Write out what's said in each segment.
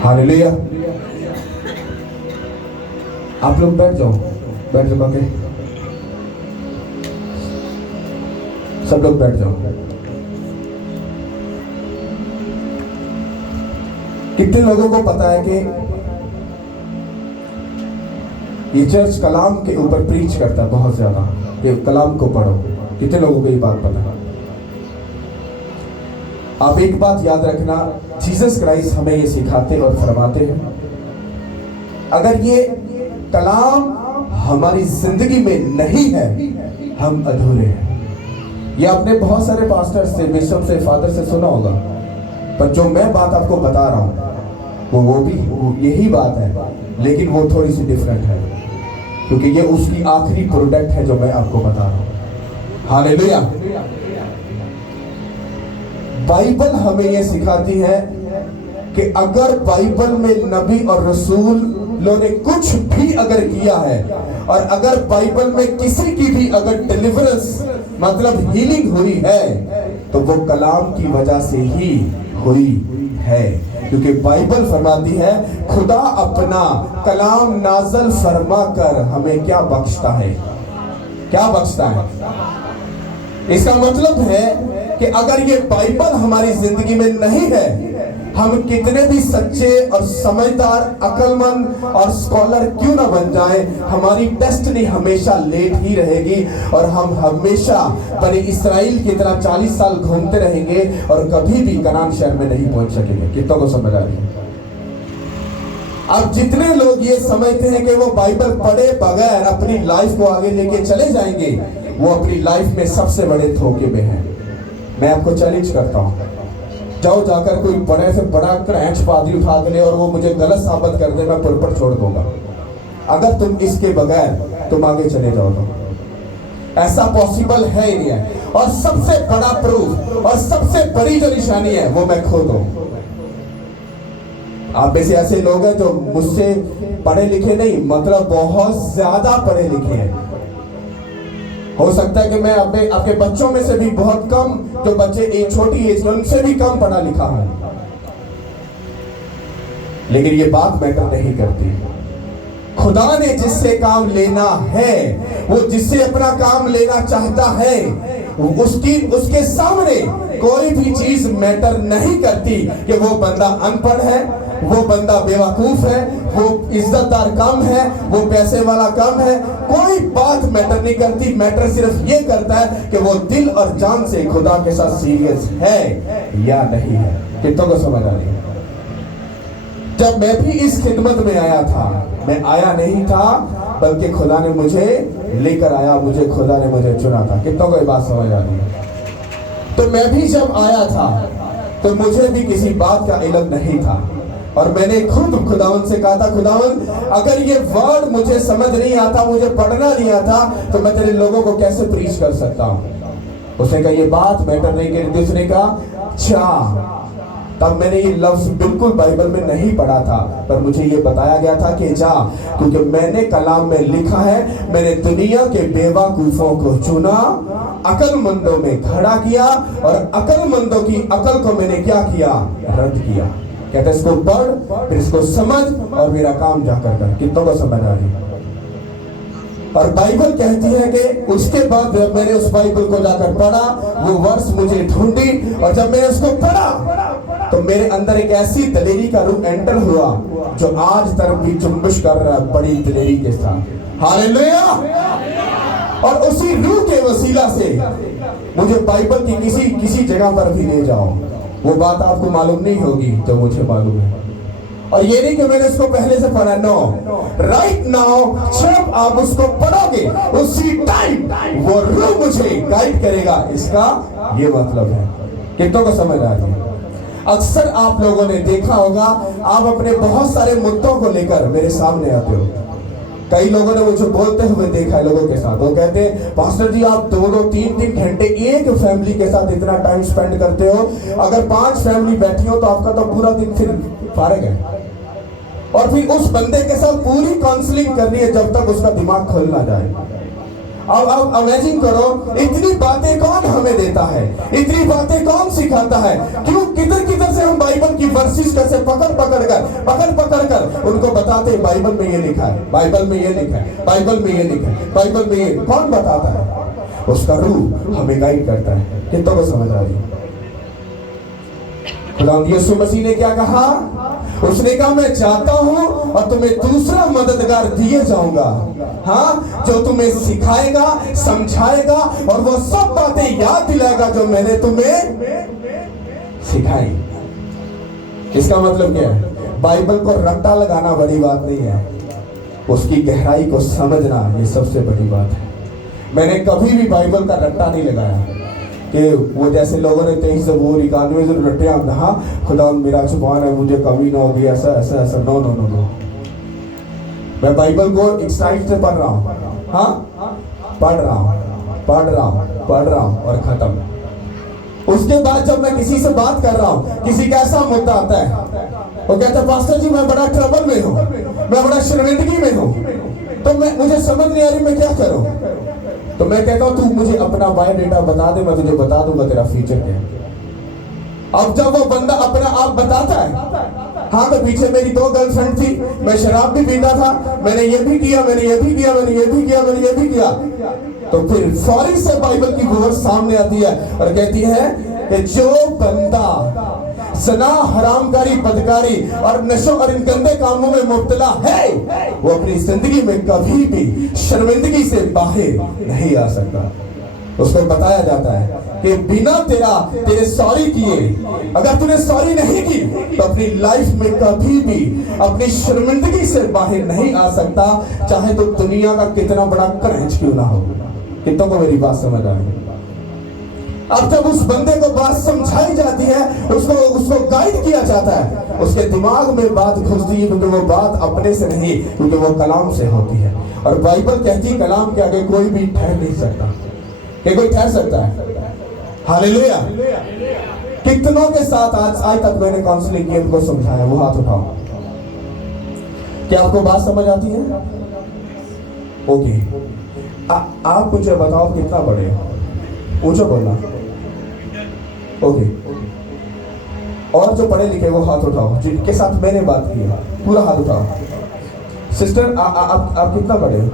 Hallelujah. आप लोग बैठ जाओ, बैठ जाओ, सब लोग बैठ जाओ। कितने लोगों को पता है कि ये चर्च कलाम के ऊपर प्रीच करता है बहुत ज्यादा, कि कलाम को पढ़ो? कितने लोगों को ये बात पता है? आप एक बात याद रखना, जीसस क्राइस्ट हमें ये सिखाते और फरमाते हैं, अगर ये कलाम हमारी जिंदगी में नहीं है, हम अधूरे हैं। ये आपने बहुत सारे पास्टर से, बिशप से, फादर से सुना होगा, पर जो मैं बात आपको बता रहा हूं वो भी यही बात है, लेकिन वो थोड़ी सी डिफरेंट है, क्योंकि ये उसकी आखिरी प्रोडक्ट है जो मैं आपको बता रहा हूं। हालेलुया। बाइबल हमें ये सिखाती है कि अगर बाइबल में नबी और रसूलों ने कुछ भी अगर किया है, और अगर बाइबल में किसी की भी अगर डिलीवरेंस मतलब हीलिंग हुई है, तो वो कलाम की वजह से ही हुई है। क्योंकि बाइबल फरमाती है, खुदा अपना कलाम नाज़िल फरमा कर हमें क्या बख्शता है, क्या बख्शता है। इसका मतलब है कि अगर ये बाइबल हमारी जिंदगी में नहीं है, हम कितने भी सच्चे और समझदार, अक्लमंद और स्कॉलर क्यों ना बन जाए, हमारी डेस्टिनी हमेशा लेट ही रहेगी और हम हमेशा बनी इस्राएल की तरह 40 साल घूमते रहेंगे और कभी भी कनान शहर में नहीं पहुंच सकेंगे। कितनों को समझ आ रही है? अब जितने लोग ये समझते हैं कि वो बाइबल पढ़े बगैर अपनी लाइफ को आगे लेके चले जाएंगे, वो अपनी लाइफ में सबसे बड़े धोखे में हैं। मैं आपको चैलेंज करता हूं, जाओ जाकर कोई बड़े से बड़ा क्रैच पादरी उठा के ले और वो मुझे गलत साबित कर दे, मैं पुरपट छोड़ दूंगा। अगर तुम इसके बगैर तुम आगे चले जाओ तो ऐसा पॉसिबल है ही नहीं है। और सबसे बड़ा प्रूफ और सबसे बड़ी जो निशानी है वो मैं खुद हूं। आप में से ऐसे लोग हैं जो मुझसे पढ़े लिखे नहीं, मतलब बहुत ज्यादा पढ़े लिखे हैं। हो सकता है कि मैं आपके बच्चों में से भी बहुत कम, जो बच्चे एक छोटी एज में, उनसे भी कम पढ़ा लिखा हूं, लेकिन ये बात मैटर नहीं करती। खुदा ने जिससे काम लेना है, वो जिससे अपना काम लेना चाहता है, उसके सामने कोई भी चीज मैटर नहीं करती कि वो बंदा अनपढ़ है, वो बंदा बेवकूफ है, वो इज्जतदार कम है, वो पैसे वाला कम है, कोई बात मैटर नहीं करती। मैटर सिर्फ ये करता है कि वो दिल और जान से खुदा के साथ सीरियस है या नहीं है। कितनों को समझ आ रही है? जब मैं भी इस खिदमत में आया था, मैं आया नहीं था, बल्कि खुदा ने मुझे लेकर आया, मुझे खुदा ने मुझे चुना था। कितनों को ये बात समझ आ रही है? तो मैं भी जब आया था तो मुझे भी किसी बात का इल्म नहीं था, और मैंने खुद खुदावन से कहा था, खुदावन अगर ये वर्ड मुझे समझ नहीं आता, मुझे पढ़ना नहीं आता, तो मैं तेरे लोगों को कैसे प्रीच कर सकता हूँ। उसने कहा ये बात मैटर नहीं करी। उसने कहा अच्छा। तब मैंने ये लफ्ज बिल्कुल बाइबल में नहीं पढ़ा था, पर मुझे ये बताया गया था कि जा, क्योंकि मैंने कलाम में लिखा है, मैंने दुनिया के बेवकूफों को चुना, अक्लमंदों में खड़ा किया, और अक्लमंदों की अकल को मैंने क्या किया? रद्द किया। कहते इसको पढ़, फिर इसको समझ, और मेरा काम जाकर कर। कितनों को समझ आ रही? और बाइबल कहती है कि उसके बाद जब मैंने उस बाइबल को जाकर पढ़ा, वो वर्ष मुझे ढूंढी, और जब मैंने उसको पढ़ा तो मेरे अंदर एक ऐसी दलेरी का रूह एंटर हुआ जो आज तक भी जुम्बिश कर रहा है बड़ी दलेरी के साथ। हालेलुया। और उसी रूह के वसीला से मुझे बाइबल की किसी जगह पर भी ले जाओ, वो बात आपको मालूम नहीं होगी जो मुझे मालूम है। और ये नहीं कि मैंने इसको पहले से पढ़ा, नो, राइट नाउ जब आप उसको पढ़ोगे उसी टाइम वो रूह मुझे गाइड करेगा। इसका ये मतलब है। कितनों को समझ आ रही है? अक्सर आप लोगों ने देखा होगा, आप अपने बहुत सारे मुद्दों को लेकर मेरे सामने आते हो। कई लोगों ने मुझे बोलते हुए देखा है लोगों के साथ, वो कहते हैं पास्टर जी आप 2-2, 3-3 घंटे एक फैमिली के साथ इतना टाइम स्पेंड करते हो, अगर 5 फैमिली बैठी हो तो आपका तो पूरा दिन फिर फारिग है। और फिर उस बंदे के साथ पूरी काउंसलिंग करनी है जब तक उसका दिमाग खुल ना जाए। अब इमेजिन करो, इतनी बातें कौन हमें देता है, इतनी बातें कौन सिखाता है? क्यों किधर किधर से हम बाइबल की वर्सेस कैसे पकड़ पकड़ कर उनको बताते हैं बाइबल में ये लिखा है, बाइबल में ये लिखा है, बाइबल में ये लिखा है, बाइबल में ये। कौन बताता है? उसका रूह हमें गाइड करता है। कितनों को समझ आ रही है? खुदा यीशु मसीह ने क्या कहा? उसने कहा मैं जाता हूं और तुम्हें दूसरा मददगार दिए जाऊंगा, हाँ, जो तुम्हें सिखाएगा, समझाएगा और वो सब बातें याद दिलाएगा जो मैंने तुम्हें सिखाई। इसका मतलब क्या है? बाइबल को रट्टा लगाना बड़ी बात नहीं है, उसकी गहराई को समझना ये सबसे बड़ी बात है। मैंने कभी भी बाइबल का रट्टा नहीं लगाया कि वो जैसे लोगों ने 23 ज़बूर 91 जो रट्टे आते, हाँ खुदा मेरा जुबान है, मुझे कभी ना होगी, ऐसा ऐसा ऐसा। नो नो नो नो, मैं बाइबल को एक स्टाइल से पढ़ रहा हूँ, हाँ, पढ़ रहा हूँ और खत्म। उसके बाद जब मैं किसी से बात कर रहा हूँ, किसी का ऐसा मुद्दा आता है, वो कहता है पास्टर जी मैं बड़ा ट्रबल में हूँ, मैं बड़ा शर्मिंदगी में हूँ, तो मुझे समझ नहीं आ रही मैं क्या करूँ। तो मैं कहता हूँ तू मुझे अपना बायोडेटा बता दे, मैं तुझे बता दूंगा तेरा फ्यूचर क्या है। अब जब वो बंदा अपना आप बताता है, हाँ तो पीछे मेरी 2 गर्लफ्रेंड थी, मैं शराब भी पीता था, मैंने ये भी किया, मैंने ये भी किया, मैंने ये भी किया, मैंने ये भी किया, तो फिर फौरी से बाइबल की वर्स सामने आती है और कहती है कि जो बंदा ज़ना, हरामकारी, बदकारी और नशों और इन गंदे कामों में मुब्तला है, वो अपनी जिंदगी में कभी भी शर्मिंदगी से बाहर नहीं आ सकता। उसको बताया जाता है कि बिना तेरे सॉरी किए, अगर तूने सॉरी नहीं की तो अपनी लाइफ में कभी भी अपनी शर्मिंदगी से बाहर नहीं आ सकता, चाहे तो दुनिया का कितना बड़ा क्रंच क्यों ना हो। कितनों को मेरी बात समझ आ रही? अब जब उस बंदे को बात समझाई जाती है, उसको गाइड किया जाता है, उसके दिमाग में बात घुसती है, क्योंकि वो बात अपने से नहीं, क्योंकि वो कलाम से होती है। और बाइबल कहती है कलाम के आगे कोई भी ठहर नहीं सकता। क्या कोई ठहर सकता है? हालेलुया। कितनों के साथ आज तक मैंने काउंसलिंग की, उनको समझाया, वो हाथ उठाओ। क्या आपको बात समझ आती है? ओके, आप मुझे बताओ कितना बड़े हो? ऊंचा बोलना। ओके, और जो पढ़े लिखे वो हाथ उठाओ, जिनके साथ मैंने बात की है, पूरा हाथ उठाओ। सिस्टर आप कितना पढ़े हो?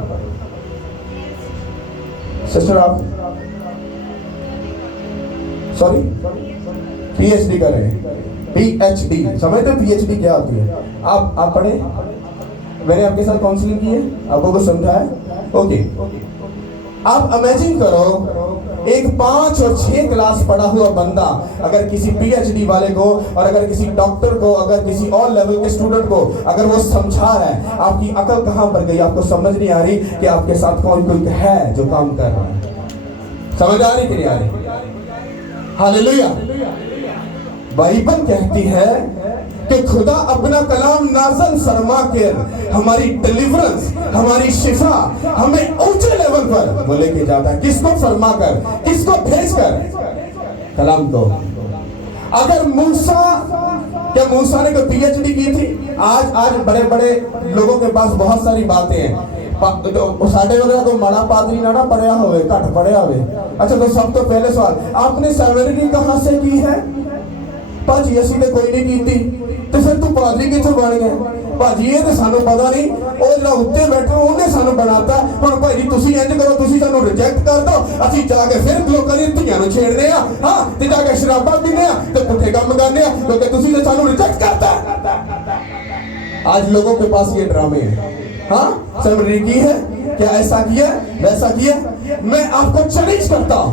सिस्टर आप सॉरी पीएचडी कर रहे हैं? पीएचडी समझते हो पीएचडी क्या होती है? आप पढ़े? मैंने आपके साथ काउंसलिंग की है, आपको कुछ समझाया? ओके, आप इमेजिन करो एक 5 और 6 क्लास पढ़ा हुआ बंदा अगर किसी पीएचडी वाले को, और अगर किसी डॉक्टर को, अगर किसी और लेवल के स्टूडेंट को अगर वो समझा रहा है, आपकी अकल कहां पर गई? आपको समझ नहीं आ रही कि आपके साथ कोई है जो काम कर रहा है? समझ आ रही कि नहीं आ रही? हालेलुया। बाइबल कहती है कि खुदा अपना कलाम नाज़िल फरमा के हमारी डिलीवरेंस, हमारी शिफा हमें ऊंचे लेवल पर वो लेके जाता है। किसको फरमा कर? किसको भेज कर? कलाम को। अगर मूसा ने कोई पीएचडी की थी? आज बड़े बड़े लोगों के पास बहुत सारी बातें हैं, साढ़े वगैरह तो माड़ा पादरी ना पढ़िया होवे, घट पढ़िया होवे। अच्छा, तो सब तो पहले सवाल, आपने सेमिनरी कहां से की है? भाजी असी तो कोई नहीं की, तो फिर तू पादरी कितों बन गया? भाजी ये तो सानू पता नहीं, वो जो उत्ते बैठा उन्हें सानू बनाता। हुण भाई तुसीं इंज करो, तुसीं सानू रिजेक्ट कर दो, असीं जाके फिर लोकां दी धीआं नूं छेड़ने आ, हां ते जाके शराबां पीने आ ते पुट्ठे काम करने आ, क्योंकि तुसीं तो सानू रिजेक्ट करता। आज लोगों के पास ये ड्रामे हैं। हाँ, सेमिनरी की है क्या, ऐसा किया वैसा किया? मैं आपको चैलेंज करता हूं,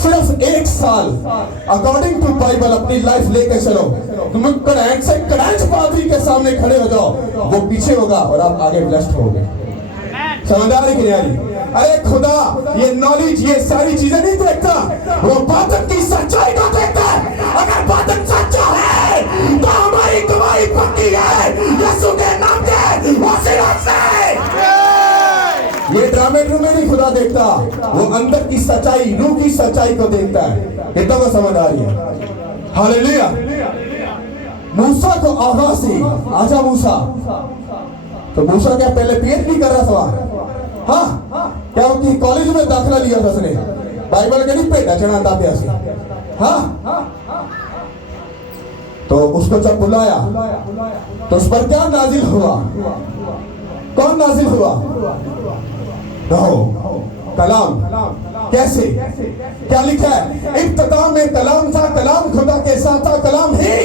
सिर्फ 1 साल अकॉर्डिंग टू बाइबल अपनी लाइफ लेके चलो। तुम कड़ैंच से कड़ैंच पादरी के सामने खड़े हो जाओ, वो पीछे होगा और आप आगे ब्लेस्ड होगे। समझदारी की नहीं? अरे खुदा ये नॉलेज, ये सारी चीजें नहीं देखता, वो बातन की सच्चाई को देखता है। अगर बातन सच्चा है तो हमारी गवाही पक्की है, यीशु के नाम से वो सिर्फ से। ये ड्रामे नहीं खुदा देखता, वो अंदर की सच्चाई, रूह की सच्चाई को देखता है। कितना को समझ आ रही है? हालेलुया। मूसा को आवाज दी, आजा मूसा। तो मूसा क्या पहले पीएचडी कर रहा था? हाँ, क्या उनकी कॉलेज में दाखिला लिया था उसने, बाइबल के नहीं पेटा चढ़ाता पिया से। हाँ, तो उसको जब बुलाया तो उस पर क्या नाजिल हुआ? कौन नाजिल हुआ? कलाम। कैसे? क्या लिखा है? इब्तिदा में कलाम था, कलाम खुदा के साथ था, कलाम ही।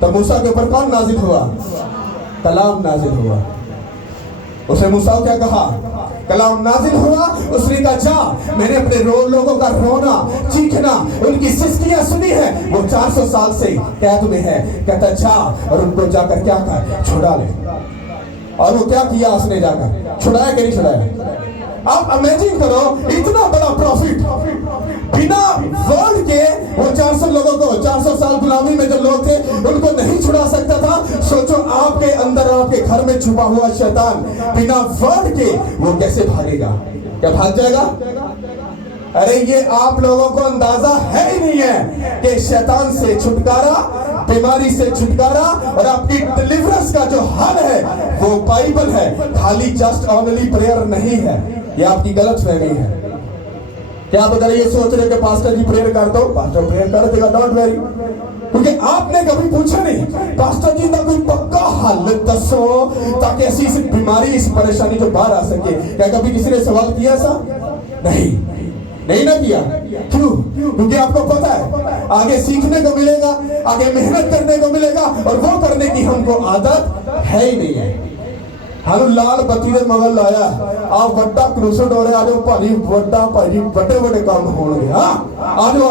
तो मूसा के ऊपर कौन नाजिल हुआ? कलाम नाजिल हुआ। उसे मूसा को क्या कहा? कलाम नाजिल हुआ। उसने कहा जा, मैंने अपने लोगों का रोना चीखना, उनकी सिसकियां सुनी है, वो 400 साल से कैद में है। कहता जा और उनको जाकर क्या कर, छुड़ा ले। और वो क्या किया उसने? जाकर छुड़ाया कि नहीं छुड़ाया? आप इमेजिन करो, इतना बड़ा प्रॉफिट बिना वर्ड के वो 400 लोगों को, 400 साल गुलामी में जो लोग थे उनको नहीं छुड़ा सकता था। सोचो आपके अंदर, आपके घर में छुपा हुआ शैतान बिना वर्ड के वो कैसे भागेगा? क्या भाग जाएगा? अरे ये आप लोगों को अंदाजा है ही नहीं है कि शैतान से छुटकारा, बीमारी से छुटकारा और आपकी डिलीवरेंस का जो हल है वो बाइबल है, खाली जस्ट ओनली प्रेयर नहीं है। ये आपकी गलत फहमी है। क्या आप अगर ये सोच रहे कि पास्टर जी प्रेयर कर दो, पास्टर प्रेयर कर देगा, डोंट वेरी, क्योंकि आपने कभी पूछा नहीं पास्टर जी का कोई पक्का हल दसो ताकि ऐसी इस बीमारी, इस परेशानी जो बाहर आ सके। क्या कभी किसी ने सवाल किया ऐसा? नहीं ना किया। क्यों? क्योंकि आपको पता है आगे सीखने को मिलेगा, आगे मेहनत करने को मिलेगा और वो करने की हमको आदत है ही नहीं है। हम लाल बत्ती दे मगल लाया आप वड्डा क्रूसेड हो रहे, आज भाजी वड्डा भाजी बड़े काम होंगे। हाँ, आजो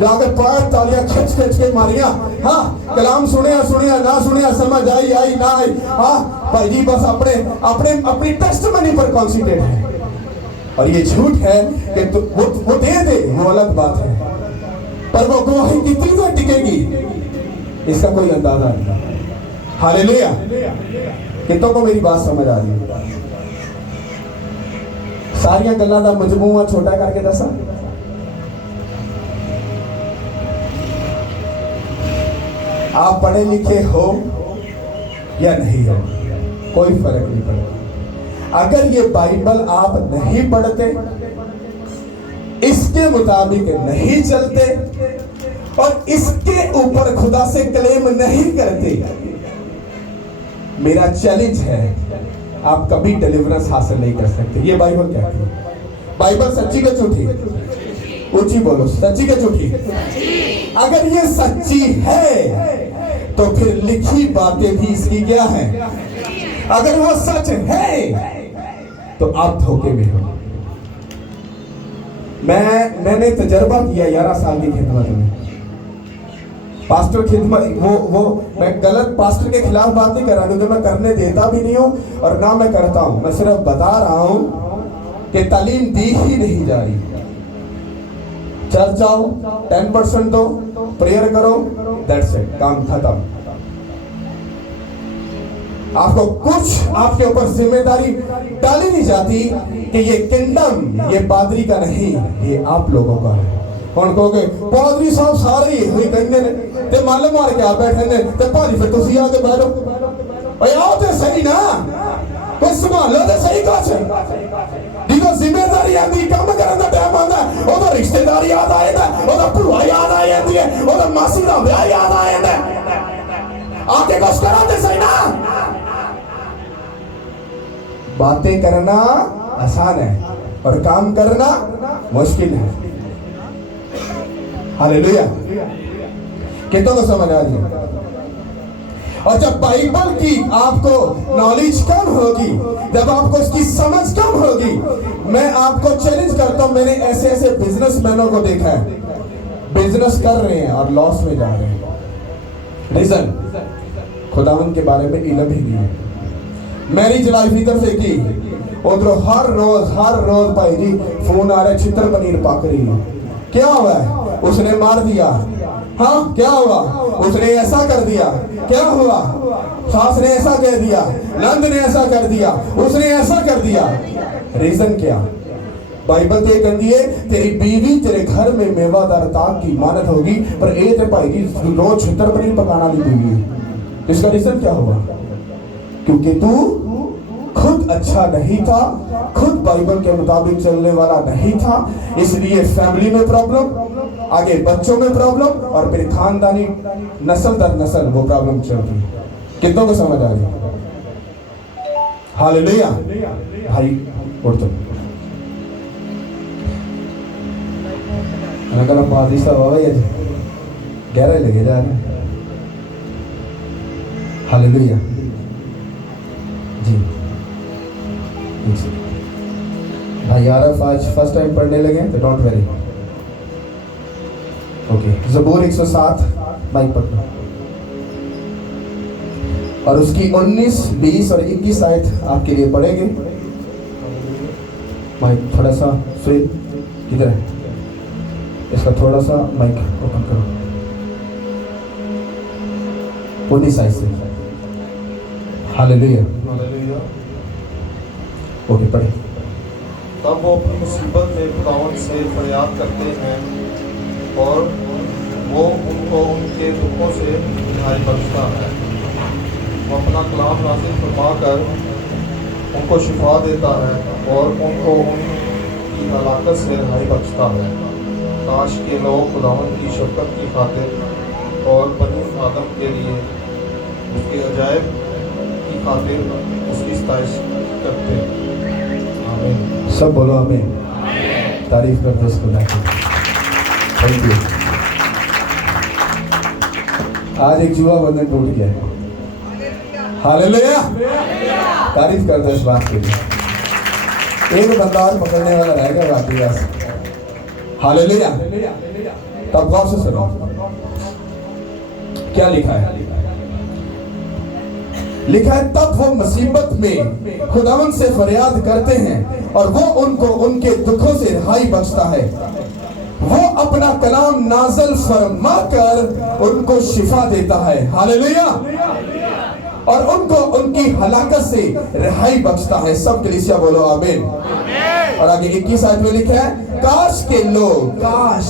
जाके पैर तालियां खिंच के मारिया। हाँ, कलाम सुनिया ना सुनिया, समझ आई ना आई। हाँ भाई, बस अपनी टेस्टमनी पर कॉन्सेंट्रेट है। और ये झूठ है कि तो वो दे वो अलग बात है, पर वो गवाही कितनी देर टिकेगी इसका कोई अंदाजा नहीं। हालेलुया। कितनों को मेरी बात समझ आ रही है? सारिया गल्लां दा मजमूआ छोटा करके दसा। आप पढ़े लिखे हो या नहीं हो, कोई फर्क नहीं पड़ता। अगर ये बाइबल आप नहीं पढ़ते, इसके मुताबिक नहीं चलते और इसके ऊपर खुदा से क्लेम नहीं करते, मेरा चैलेंज है, आप कभी डिलीवरेंस हासिल नहीं कर सकते। ये बाइबल कहती है। बाइबल सच्ची का झूठी? ऊंची बोलो, सच्ची का झूठी? अगर ये सच्ची है तो फिर लिखी बातें भी इसकी क्या है? अगर वो सच है तो आप धोखे में हो। मैंने तजर्बा किया 11 साल की खिदमत में। पास्टर खिदमत वो मैं गलत पास्टर के खिलाफ बात नहीं कर रहा, क्योंकि मैं करने देता भी नहीं हूं और ना मैं करता हूं। मैं सिर्फ बता रहा हूं कि तालीम दी ही नहीं जा रही। चर्च जाओ, 10% दो, प्रेयर करो, दैट्स इट, काम खत्म। आपको कुछ आपके ऊपर जिम्मेदारी डाली नहीं जाती कि ये किंगडम ये पादरी का नहीं, ये आप लोगों का है। कौन कहोगे पादरी साहब सारे ही कहते ने ते मल मार के आ बैठे ने ते भाजी फिर तुसी आके बैठो। ओए आओ ते सही ना, कोई संभालो ते सही कुछ। जिदों जिम्मेदारी आंदी, काम करन दा टाइम आंदा, ओदा रिश्तेदारी याद आ जांदा, ओदा भूआ याद आ जांदी है, ओदा मासी दा ब्याह याद आ जांदा। आके कुछ करा ते सही ना। बातें करना आसान है और काम करना मुश्किल है। हालेलुया। कितनों को समझ आ रही है? और जब बाइबल की आपको नॉलेज कम होगी, जब आपको इसकी समझ कम होगी, मैं आपको चैलेंज करता हूं। मैंने ऐसे ऐसे बिजनेसमैनों को देखा है, बिजनेस कर रहे हैं और लॉस में जा रहे हैं। रीजन खुदावन के बारे में इल्म ही नहीं है। मैरिज लाइफ इधर से की, उधर हर रोज भाई जी फोन आ रहा है, चित्र पनीर पक रही है। क्या हुआ है? उसने मार दिया। हाँ, क्या हुआ? उसने ऐसा कर दिया। क्या हुआ? सास ने ऐसा कह दिया, नंद ने ऐसा कर दिया, उसने ऐसा कर दिया। रीजन क्या? बाइबल तो कहती है तेरी बीवी तेरे घर में मेवादार ताक की मानत होगी, पर ए ते भाई जी रोज चित्र पनीर पकाना दी बीवी। इसका रीजन क्या हुआ? क्योंकि तू खुद अच्छा नहीं था, खुद बाइबल के मुताबिक चलने वाला नहीं था, इसलिए फैमिली में प्रॉब्लम, आगे बच्चों में प्रॉब्लम, और फिर खानदानी नस्ल दर नस्ल वो प्रॉब्लम चल रही है। कितनों को समझ आ रही? हालेलुया। भाई उठ तो अगर पादरी साहब आवे गहरा लगे जा रहे। हालेलुया जी। भाई आरफ आज फर्स्ट टाइम पढ़ने लगे तो डोंट वरी। ओके, ज़बूर 107 भाई पढ़ना, और उसकी 19, 20 और 21 आयत आपके लिए पढ़ेंगे। माइक थोड़ा सा फ्री किधर है, इसका थोड़ा सा माइक ओपन करो। 19 आयत से। हालेलुया। ओके पढ़े। तब वो अपनी मुसीबत में खुदावंद से फरियाद करते हैं और वो उनको उनके दुखों से रिहाई बख्शता है। वो अपना कलाम नाज़िल फरमा कर उनको शिफा देता है और उनको उनकी हलाकत से रिहाई बख्शता है। काश के लोग खुदावंद की शफ़क़त की खातिर और बनी आदम के लिए उसके अजायब की खातिर उसकी सताइश करते। आमीन। सब बोलो आमीन। तारीफ करते इस खुदा की। Thank you. आज एक जुआ बंधन टूट गया है। हालेलुया। तारीफ करते इस बात के लिए। एक बंदा और पकड़ने वाला रहेगा बाकी बस। हालेलुया। तब गौर से सुनो क्या लिखा है। लिखा है तब वो मुसीबत में खुदावंद से फरियाद करते हैं और वो उनको उनके दुखों से रिहाई बख्शता है। वो अपना कलाम नाज़िल फरमा कर उनको शिफा देता है। हालेलुया। और उनको उनकी हलाकत से रिहाई बख्शता है। सब कलीसिया बोलो आमीन। और आगे 21 आयत में लिखा है काश के लोग, काश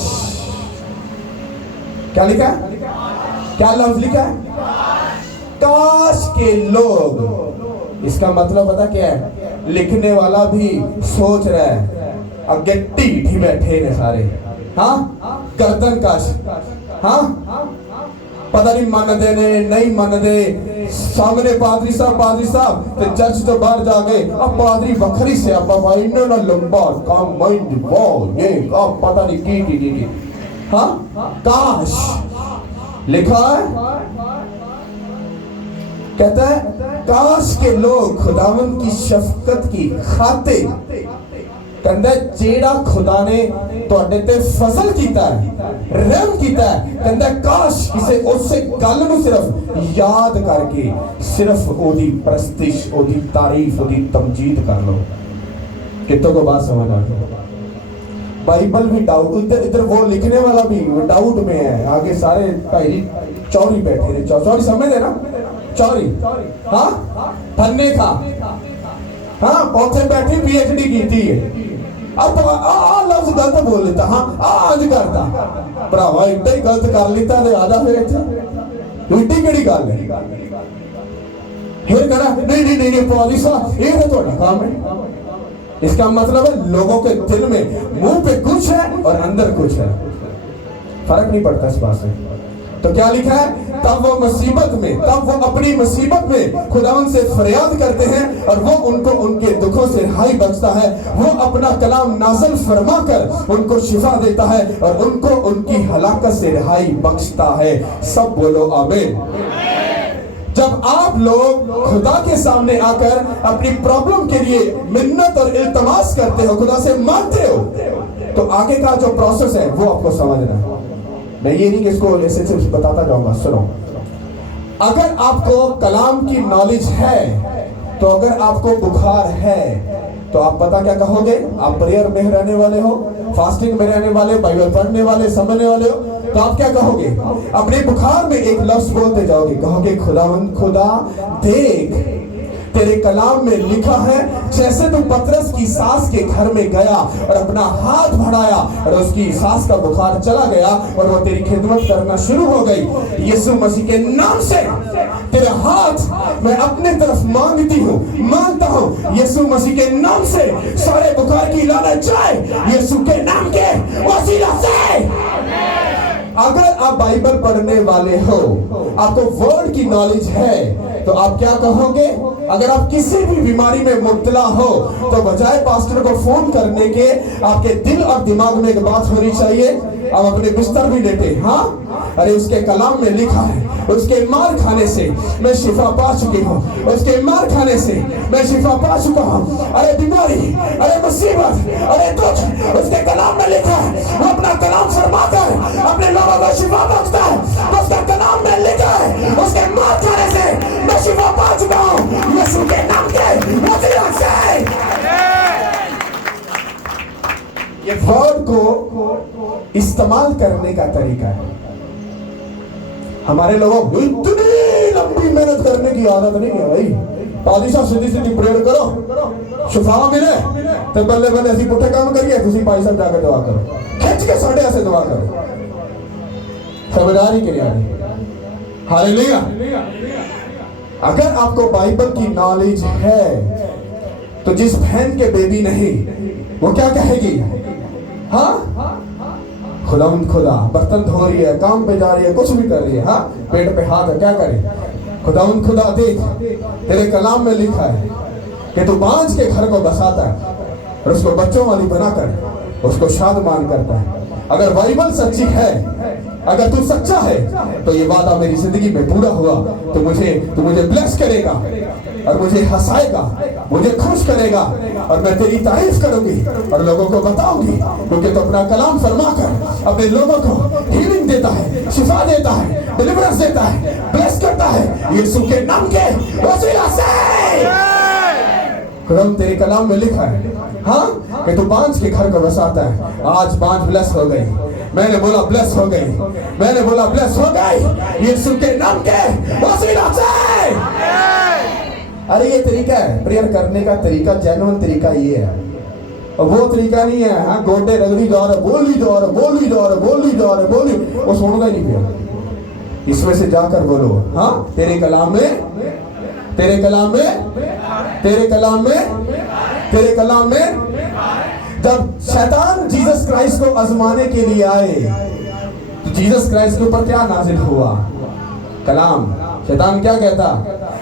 क्या लिखा है, क्या लफ्ज लिखा है, काश के लोग। इसका मतलब पता क्या है, लिखने वाला भी सोच रहा है अगे ढीठ बैठे ने सारे। हाँ गर्दन काश, हाँ पता नहीं मनदे ने नहीं मनदे। सामने पादरी साहब ते चर्च तो बाहर जाके अब पादरी बखरी से अब भाई इन्होंने लंबा काम माइंड वो ये अब पता नहीं की। हाँ काश लिखा है, कहता है काश के लोग खुदावंद की शफकत की खातिर, कहता है जेड़ा खुदा ने तुहाडे ते फजल कीता है, रहम कीता है, कहता है काश किसे उससे गल नूं सिर्फ याद करके सिर्फ ओदी प्रस्तिश, ओदी तारीफ, ओदी तमजीद कर लो। कितों को बात समझ आ गई। बाइबल भी डाउट, इधर वो लिखने वाला भी डाउट में है। आगे सारे भाई चौरी बैठे ने, चौरी समझ है ना, चौरी हाँ फन्ने खा हाँ उथे बैठी PhD की थी। अब लफ्ज गलत बोल लेता, हाँ आज करता भरावा इतना ही गलत कर लेता तो आधा फिर इतनी केड़ी गल है। फिर कहना नहीं पौधी साहब ये तो थोड़ा काम है। इसका मतलब है लोगों के दिल में मुंह पे कुछ है और अंदर कुछ है, फर्क नहीं पड़ता इस बात से। तो क्या लिखा है, तब वो मुसीबत में, तब वो अपनी मुसीबत में खुदावंद से फरियाद करते हैं और वो उनको उनके दुखों से रिहाई बख्शता है। वो अपना कलाम नाज़िल फरमा कर उनको शिफा देता है और उनको उनकी हलाकत से रिहाई बख्शता है। सब बोलो आमीन। जब आप लोग खुदा के सामने आकर अपनी प्रॉब्लम के लिए मिन्नत और इल्तमास करते हो, खुदा से मांगते हो, तो आगे का जो प्रोसेस है वो आपको समझना है। मैं ये नहीं कि इसको ऐसे सिर्फ बताता जाऊंगा, सुनो। अगर आपको कलाम की नॉलेज है, तो अगर आपको बुखार है तो आप पता क्या कहोगे, आप प्रेयर में रहने वाले हो, फास्टिंग में रहने वाले, बाइबल पढ़ने वाले, समझने वाले हो, तो आप क्या कहोगे, अपने बुखार में एक लफ्ज बोलते जाओगे, कहोगे खुदावंद खुदा देख तेरे कलाम में लिखा है, जैसे तू पतरस की सास के घर में गया और अपना हाथ बढ़ाया और उसकी सास का बुखार चला गया और वो तेरी खिदमत करना शुरू हो गई। यीशु मसीह के नाम से तेरा हाथ मैं अपने तरफ मांगता हूँ। यीशु मसीह के नाम से सारे बुखार की लानत जाए, यीशु के नाम के वसीला से। अगर आप बाइबल पढ़ने वाले हो, आपको वर्ड की नॉलेज है, तो आप क्या कहोगे? अगर आप किसी भी बीमारी में मुब्तला हो तो बजाय पास्टर को फोन करने के आपके दिल और दिमाग में एक बात होनी चाहिए, आप अपने बिस्तर भी लेटे, हाँ अरे उसके कलाम में लिखा है, उसके मार खाने से मैं शिफा पा चुकी हूँ, उसके मार खाने से मैं शिफा पा चुका हूँ। अरे बीमारी, अरे मुसीबत, अरे दुख उसके कलाम में लिखा है। वो अपना कलाम फरमाकर अपने लोगों को शिफा बख्शता है, तो उसके कलाम में लिखा है, उसके मार खाने से मैं शिफा पा चुका हूँ, यीशु के नाम के वसीला से। ये वर्ड को इस्तेमाल करने का तरीका है। हमारे लोगों को इतनी लंबी मेहनत करने की आदत नहीं है भाई। पादिशा सीधी प्रेयर करो, शिफा मिले तो बल्ले बल्ले ऐसी पुट्ठे काम करिए, तुसी भाई साहब जाकर दुआ करो, खिंच के साढ़े ऐसे दुआ करो, समझदारी के लिए। हालेलुया। अगर आपको बाइबल की नॉलेज है तो जिस बहन के बेबी नहीं, वो क्या कहेगी? हाँ खुदा बर्तन धो रही है, काम पे जा रही है, कुछ भी कर रही है, हाँ पेट पे हाथ है, क्या करे? खुदा देख, तेरे कलाम में लिखा है कि तू बांझ के घर को बसाता है और उसको बच्चों वाली बनाकर उसको शादमान करता है। अगर बाइबल सच्ची है, अगर तू सच्चा है, तो ये वादा मेरी जिंदगी में पूरा हुआ, तो मुझे ब्लेस करेगा और मुझे हंसाएगा, मुझे खुश करेगा और मैं तेरी तारीफ करूंगी और लोगों को बताऊंगी, क्योंकि तो अपना कलाम फरमाकर अपने लोगों को हीलिंग देता है, शिफा देता है, डिलीवरेंस देता है, ब्लेस करता है, यीशु के नाम के वसीला से। खुदाम तेरे कलाम में लिखा है, हाँ कि तू बांझ के घर को बसाता है। आज बांझ ब्लेस हो गई, मैंने बोला ब्लेस हो गई, मैंने बोला ब्लेस हो गई, यीशु के नाम के वसीला से। अरे ये तरीका है प्रेयर करने का तरीका, जेन्युइन तरीका ये है, और वो तरीका नहीं है हाँ गोडे रगड़ी जा रहे, बोली जा रहे, वो सुनता ही नहीं फिर। इसमें से जाकर बोलो, हाँ तेरे कलाम में जब शैतान जीसस क्राइस्ट को आजमाने के लिए आए, तो जीसस क्राइस्ट के ऊपर क्या नाजिल हुआ? कलाम। शैतान क्या कहता?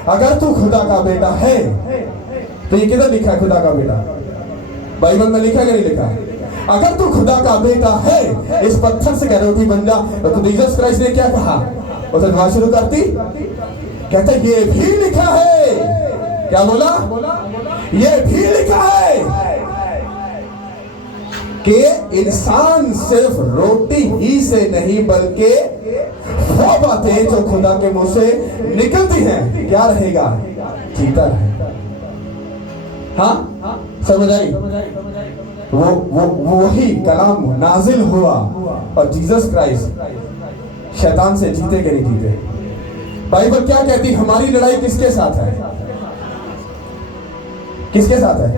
अगर तू खुदा का बेटा है, तो ये किधर लिखा है खुदा का बेटा? बाइबल में लिखा है कि नहीं लिखा? अगर तू खुदा का बेटा है, इस पत्थर से कह रोटी बन जा। तो जीसस क्राइस्ट ने क्या कहा? उसे दुआ शुरू करती, कहता ये भी लिखा है। क्या बोला? ये भी लिखा है कि इंसान सिर्फ रोटी ही से नहीं, बल्कि वो बातें जो खुदा के मुंह से निकलती हैं, क्या रहेगा? जीता है। हाँ समझ आई? वो वही कलाम नाजिल हुआ और जीसस क्राइस्ट शैतान से जीते कि नहीं जीते? बाइबल क्या कहती? हमारी लड़ाई किसके साथ है? किसके साथ है?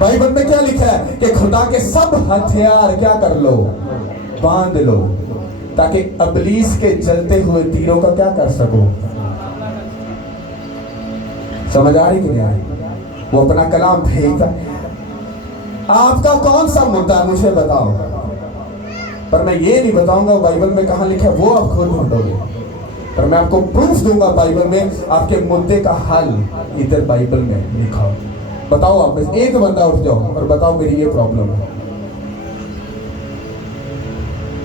बाइबल में क्या लिखा है कि खुदा के सब हथियार क्या कर लो? बांध लो, ताकि अबलीस के जलते हुए तीरों का क्या कर सको? समझ आ रही कि नहीं आ रही? वो अपना कलाम भेजता। आपका कौन सा मुद्दा मुझे बताओ, पर मैं ये नहीं बताऊंगा बाइबल में कहां लिखा है, वो आप खुद ढूंढोगे, पर मैं आपको प्रूफ दूंगा बाइबल में आपके मुद्दे का हल इधर बाइबल में लिखा। बताओ, आप में एक बंदा उठ जाओ और बताओ मेरी ये प्रॉब्लम है।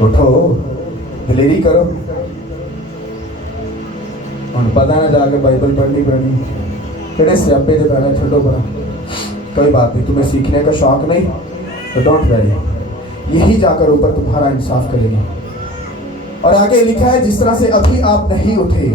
उठो, दिलेरी करो, और पता ना जाके बाइबल पढ़नी पड़नी केड़े स्यापे से पैना छोड़ो बड़ा। कोई बात नहीं, तुम्हें सीखने का शौक नहीं तो डोंट वरी, यही जाकर ऊपर तुम्हारा इंसाफ करेगा। और आगे लिखा है जिस तरह से अभी आप नहीं उठे,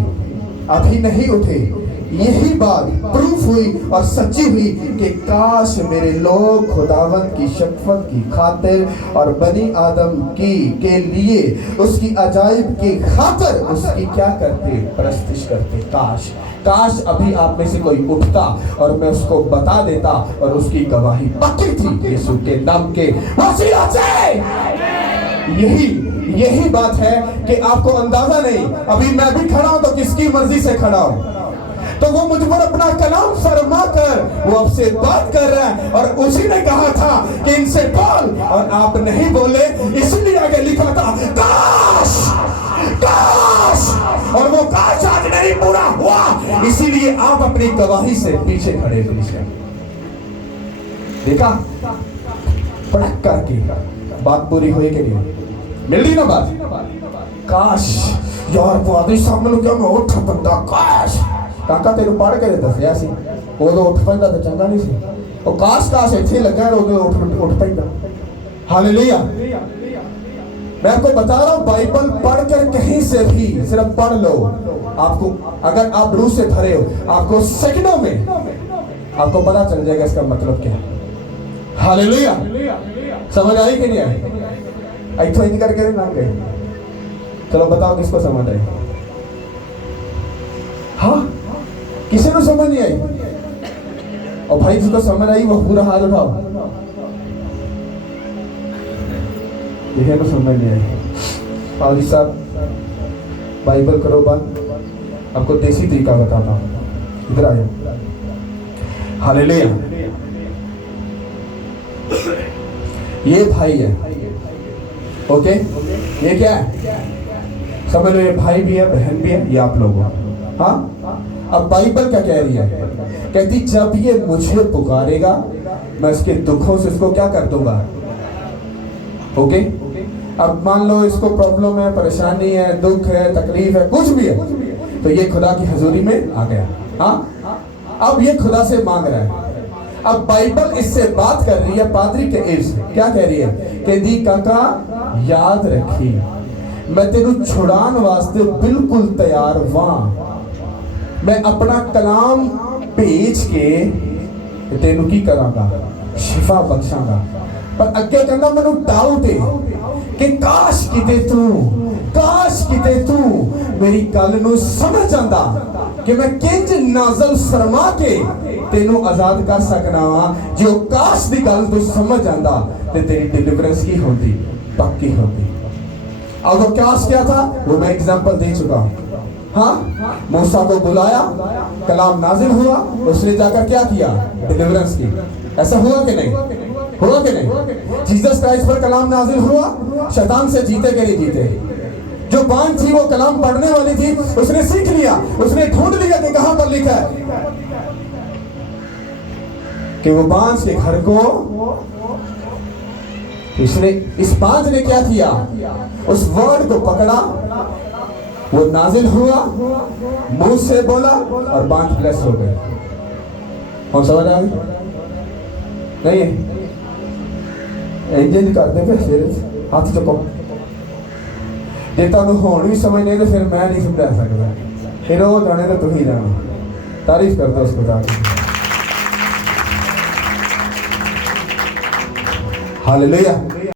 यही बात प्रूफ हुई और सच्ची हुई कि काश मेरे लोग खुदावंद की शफ़क़त की खातिर और बनी आदम की के लिए उसकी अजाइब की खातिर उसकी क्या करते, परस्तिश करते। काश अभी आप में से कोई उठता और मैं उसको बता देता और उसकी गवाही पक्की थी यीशु के नाम के वसीला से। यही बात है कि आपको अंदाजा नहीं, अभी मैं भी खड़ा हूं तो किसकी मर्जी से खड़ा हूं, तो वो मुझ पर अपना कलाम फरमा कर वो आपसे बात कर रहा है। और उसी ने कहा था कि इनसे बोल, और आप नहीं बोले, इसलिए आगे लिखा था काश, और वो काश आज नहीं पूरा हुआ, इसीलिए आप अपनी गवाही से पीछे खड़े हुए। देखा पड़क करके बात पूरी हुई के लिए मिल रही ना बात। काश यार वो आदमी सामने क्या मैं उठ बंदा, काश काका तेरे पढ़ के दसिया सी उदो उठ पैंदा तो चंगा नहीं सी, और काश इत्थे लगा उठ पैंदा। हालेलुया। मैं आपको बता रहा हूं, बाइबल पढ़कर कहीं से भी सिर्फ पढ़ लो, आपको अगर आप रूह से भरे हो, आपको सेकंडों में आपको पता चल जाएगा इसका मतलब क्या है। हालेलुया। समझ आई कि नहीं आई? इथों इन करके ना गए। चलो बताओ किसको समझ आई? हाँ, किसी को समझ नहीं आई? और भाई जिसको समझ आई वो पूरा हाथ उठाओ। किसी को समझ नहीं आई? पावली साहब बाइबल करो बंद, आपको देसी तरीका बताता हूं, इधर आयो। हालेलुया। ये भाई है, ओके, ये क्या है समझ लो, ये भाई भी है, बहन भी है, ये आप लोग हो। हाँ, अब बाइबल क्या कह रही है? कहती जब ये मुझे पुकारेगा मैं इसके दुखों से इसको क्या कर दूंगा। ओके, अब मान लो इसको प्रॉब्लम है, परेशानी है, दुख है, तकलीफ है, कुछ भी है, तो ये खुदा की हजूरी में आ गया। हाँ, अब ये खुदा से मांग रहा है। अब बाइबल इससे बात कर रही है पादरी के एज, क्या कह रही है कि दी काका याद रखी, मैं तेरू छुड़ान वास्ते बिल्कुल तैयार वां, मैं अपना कलाम भेज के तेनू की करांगा, शिफा बख्शांगा। पर अगे कहना मैनू डाउट है कि काश किते तू मेरी गल नू समझ जांदा कि मैं किंज नाज़ल फरमा के तेनू आजाद कर सकना वा। जो काश दी गल तू समझ जांदा ते तेरी डिलीवरेंस की होती, पक्की होती। अब वो काश क्या था वो मैं एग्जांपल दे चुका हूं। हाँ, मूसा को बुलाया, कलाम नाजिल हुआ, उसने जाकर क्या किया, डिलीवरेंस की। ऐसा हुआ कि नहीं? हुआ कि नहीं? जीसस क्राइस्ट पर कलाम नाजिल हुआ, शैतान से जीते के नहीं जीते। जो बांझ थी वो कलाम पढ़ने वाली थी, उसने सीख लिया, उसने ढूंढ लिया कि कहां पर लिखा है कि वो बांझ के घर को, इसने इस बांझ ने क्या किया, उस वर्ड को पकड़ा, वो नाजिल हुआ, मुंह से बोला और बांझ ब्लेस हो गए। और समझ आ गई? नहीं है? इंजन कर दे फिर हाथ चुको। जे तुम होने भी समझ नहीं तो फिर मैं नहीं समझा सकता, फिर वो जाने तो तुम ही जानो। तारीफ कर दो उसको जाके। हालेलुया।